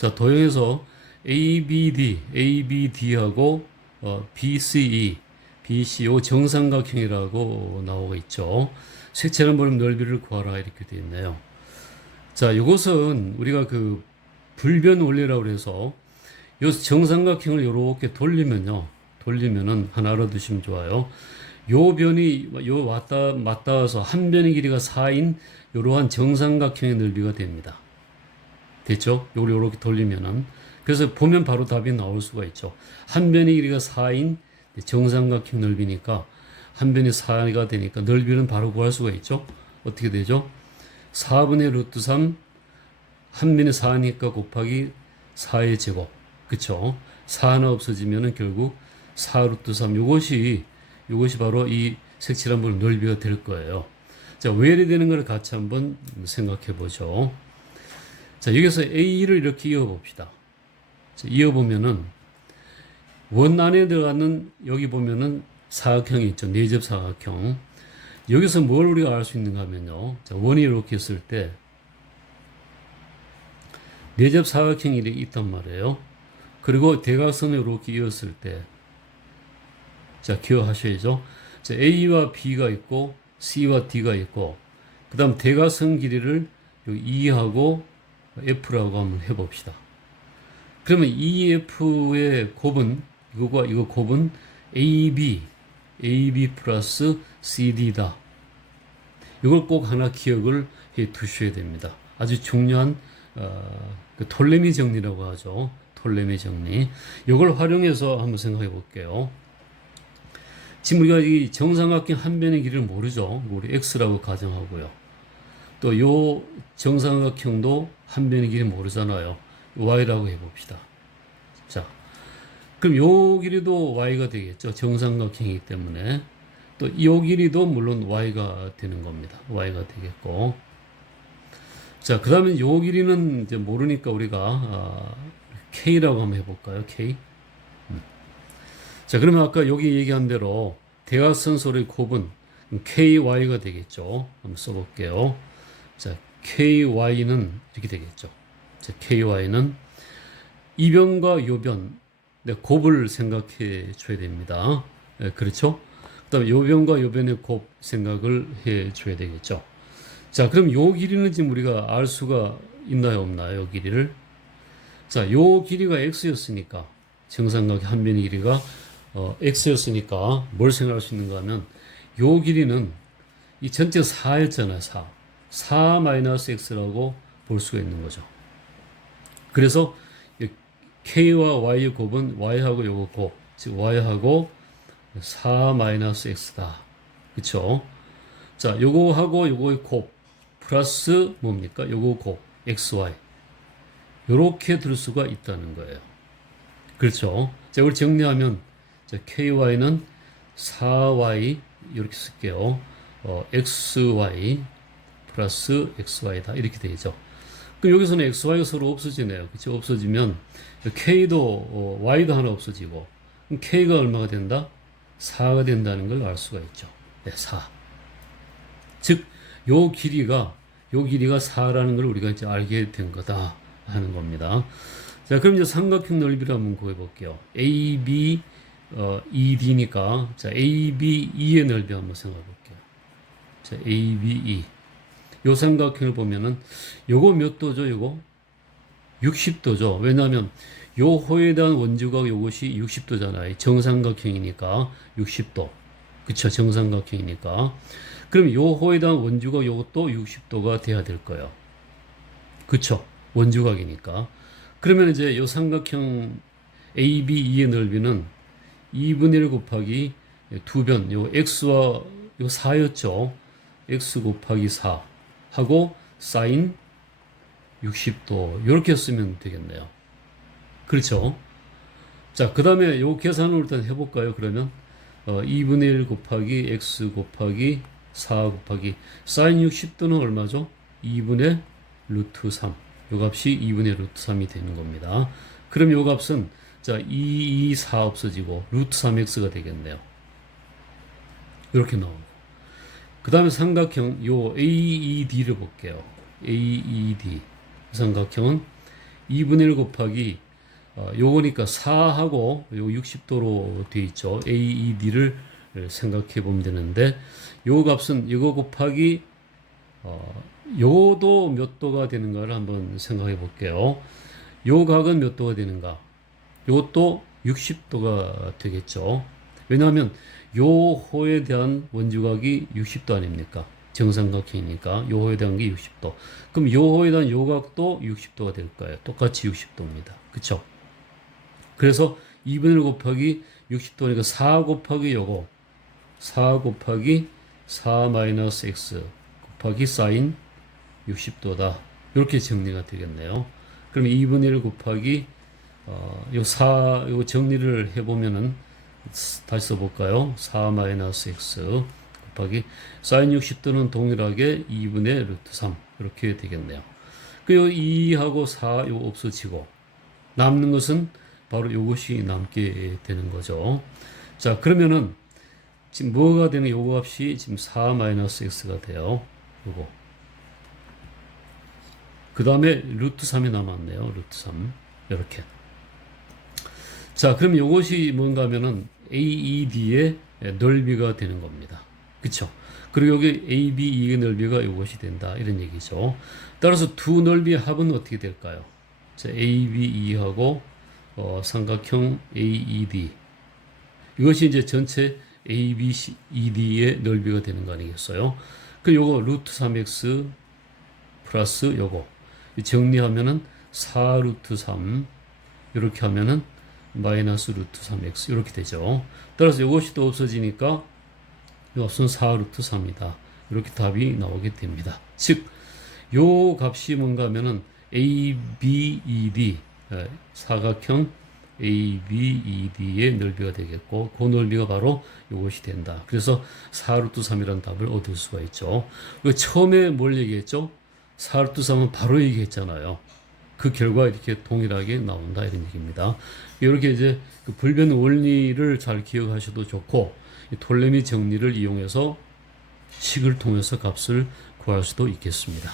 자, 도형에서 ABD하고 BCE, BC 요 정삼각형이라고 나오고 있죠. 색채는 볼륨 넓이를 구하라 이렇게 되어 있네요. 자, 이것은 우리가 그 불변 원리라고 해서 요 정삼각형을 이렇게 돌리면은 하나 알아두시면 좋아요. 요 변이 요 왔다 맞닿아서 한 변의 길이가 4인 이러한 정삼각형의 넓이가 됩니다. 됐죠? 요걸 이렇게 돌리면은 그래서 보면 바로 답이 나올 수가 있죠. 한 변의 길이가 4인 정삼각형 넓이니까 한 변이 4가 되니까 넓이는 바로 구할 수가 있죠. 어떻게 되죠? 4분의 루트 3 한 변이 4니까 곱하기 4의 제곱. 그쵸? 4 하나 없어지면은 결국 4 루트 3 요것이 바로 이 색칠한 볼 넓이가 될 거예요. 자, 왜 이래 되는 걸 같이 한번 생각해 보죠. 자, 여기서 A를 이렇게 이어봅시다. 자, 이어보면은 원 안에 들어가는 여기 보면은 사각형이 있죠. 내접 사각형. 여기서 뭘 우리가 알 수 있는가 하면요. 자, 원이 이렇게 있을 때 내접 사각형이 이렇게 있단 말이에요. 그리고 대각선을 이렇게 이었을 때 자, 기억하셔야죠. 자, A와 B가 있고 C와 D가 있고 그 다음 대각선 길이를 E하고 F라고 한번 해봅시다. 그러면 EF의 곱은 이거과 이거 곱은 AB 플러스 CD다. 이걸 꼭 하나 기억을 해 두셔야 됩니다. 아주 중요한 그 톨레미 정리라고 하죠. 톨레미 정리. 이걸 활용해서 한번 생각해 볼게요. 지금 우리가 이 정삼각형 한 변의 길이를 모르죠. 우리 X라고 가정하고요. 또 요 정삼각형도 한 변의 길이 모르잖아요. Y라고 해봅시다. 자, 그럼 요 길이도 Y가 되겠죠. 정삼각형이기 때문에. 또 요 길이도 물론 Y가 되는 겁니다. Y가 되겠고. 자, 그 다음에 요 길이는 이제 모르니까 우리가 K라고 한번 해볼까요? K. 자, 그러면 아까 여기 얘기한 대로 대각선소의 곱은 KY가 되겠죠. 한번 써볼게요. 자, KY는 이렇게 되겠죠. 자, KY는 이 변과 요 변, 곱을 생각해 줘야 됩니다. 네, 그렇죠? 그 다음에 요 변과 요 변의 곱 생각을 해 줘야 되겠죠. 자, 그럼 요 길이는 지금 우리가 알 수가 있나요, 없나요? 요 길이를. 자, 요 길이가 X였으니까, 정삼각형 한 변의 길이가 X였으니까 뭘 생각할 수 있는가 하면 요 길이는 이 전체 4였잖아요. 4 마이너스 X라고 볼 수가 있는 거죠. 그래서 K와 Y의 곱은 Y하고 요거 곱, 즉 Y하고 4 마이너스 X다. 그쵸? 자, 요거하고 요거의 곱 플러스 뭡니까? 요거 곱 XY 요렇게 들 수가 있다는 거예요. 그렇죠? 자, 이걸 정리하면 자, KY는 4Y 이렇게 쓸게요. XY 플러스 XY다 이렇게 되죠. 그럼 여기서는 XY가 서로 없어지네요. 그렇죠? 없어지면 K도 Y도 하나 없어지고 그럼 K가 얼마가 된다? 4가 된다는 걸 알 수가 있죠. 네, 4. 즉, 요 길이가 4라는 걸 우리가 이제 알게 된 거다 하는 겁니다. 자, 그럼 이제 삼각형 넓이를 한번 구해 볼게요. AB ED니까 자, ABE의 넓이 한번 생각해 볼게요. 자, ABE. 요 삼각형을 보면은 요거 몇 도죠? 요거 60도죠. 왜냐하면 요 호에 대한 원주각 요것이 60도잖아요. 정삼각형이니까 60도. 그쵸? 정삼각형이니까. 그럼 요 호에 대한 원주각 요것도 60도가 돼야 될 거예요. 그쵸? 원주각이니까. 그러면 이제 요 삼각형 ABE의 넓이는 2분의 1 곱하기 두 변, 요 x와 요 4였죠. x 곱하기 4 하고 사인 60도 이렇게 쓰면 되겠네요. 그렇죠? 자, 그 다음에 요 계산을 일단 해볼까요? 그러면 2분의 1 곱하기 x 곱하기 4 곱하기 사인 60도는 얼마죠? 2분의 루트 3. 요 값이 2분의 루트 3이 되는 겁니다. 그럼 요 값은 자, 2, 2, 4 없어지고 루트 3x가 되겠네요. 이렇게 나오고. 그 다음에 삼각형 요 AED를 볼게요. AED 삼각형은 2분의 1 곱하기 요거니까 4하고 요 60도로 돼 있죠. AED를 생각해 보면 되는데 요 값은 이거 곱하기 요도 몇 도가 되는가를 한번 생각해 볼게요. 요 각은 몇 도가 되는가? 요것도 60도가 되겠죠. 왜냐하면 요 호에 대한 원주각이 60도 아닙니까? 정삼각형이니까 요 호에 대한 게 60도. 그럼 요 호에 대한 요 각도 60도가 될 거예요. 똑같이 60도입니다. 그쵸? 그래서 2분의 1 곱하기 60도니까 4 곱하기 요거 4 곱하기 4 마이너스 x 곱하기 사인 60도다. 이렇게 정리가 되겠네요. 그럼 2분의 1 곱하기 요 정리를 해보면은 다시 써볼까요? 4 마이너스 x 곱하기 사인 60도는 동일하게 2분의 루트 3 이렇게 되겠네요. 그 2하고 4 요 없어지고 남는 것은 바로 요것이 남게 되는 거죠. 자, 그러면은 지금 뭐가 되는 요거 값이 지금 4 마이너스 x가 돼요. 요거. 그 다음에 루트 3이 남았네요. 루트 3. 이렇게. 자, 그럼 요것이 뭔가 하면은 AED의 넓이가 되는 겁니다. 그쵸? 그리고 여기 ABE의 넓이가 요것이 된다. 이런 얘기죠. 따라서 두 넓이의 합은 어떻게 될까요? 자, ABE하고 삼각형 AED. 이것이 이제 전체 ABED의 넓이가 되는 거 아니겠어요? 그 요거 루트 3x 플러스 요거 정리하면은 4 루트 3 이렇게 하면은 마이너스 루트 3x 이렇게 되죠. 따라서 이것이 또 없어지니까 이 값은 4 루트 3이다. 이렇게 답이 나오게 됩니다. 즉, 요 값이 뭔가 하면은 ABED 사각형 ABED의 넓이가 되겠고 그 넓이가 바로 이것이 된다. 그래서 4 루트 3이라는 답을 얻을 수가 있죠. 처음에 뭘 얘기했죠? 4 루트 3은 바로 얘기했잖아요. 그 결과 이렇게 동일하게 나온다 이런 얘기입니다. 이렇게 이제 그 불변 원리를 잘 기억하셔도 좋고 톨레미 정리를 이용해서 식을 통해서 값을 구할 수도 있겠습니다.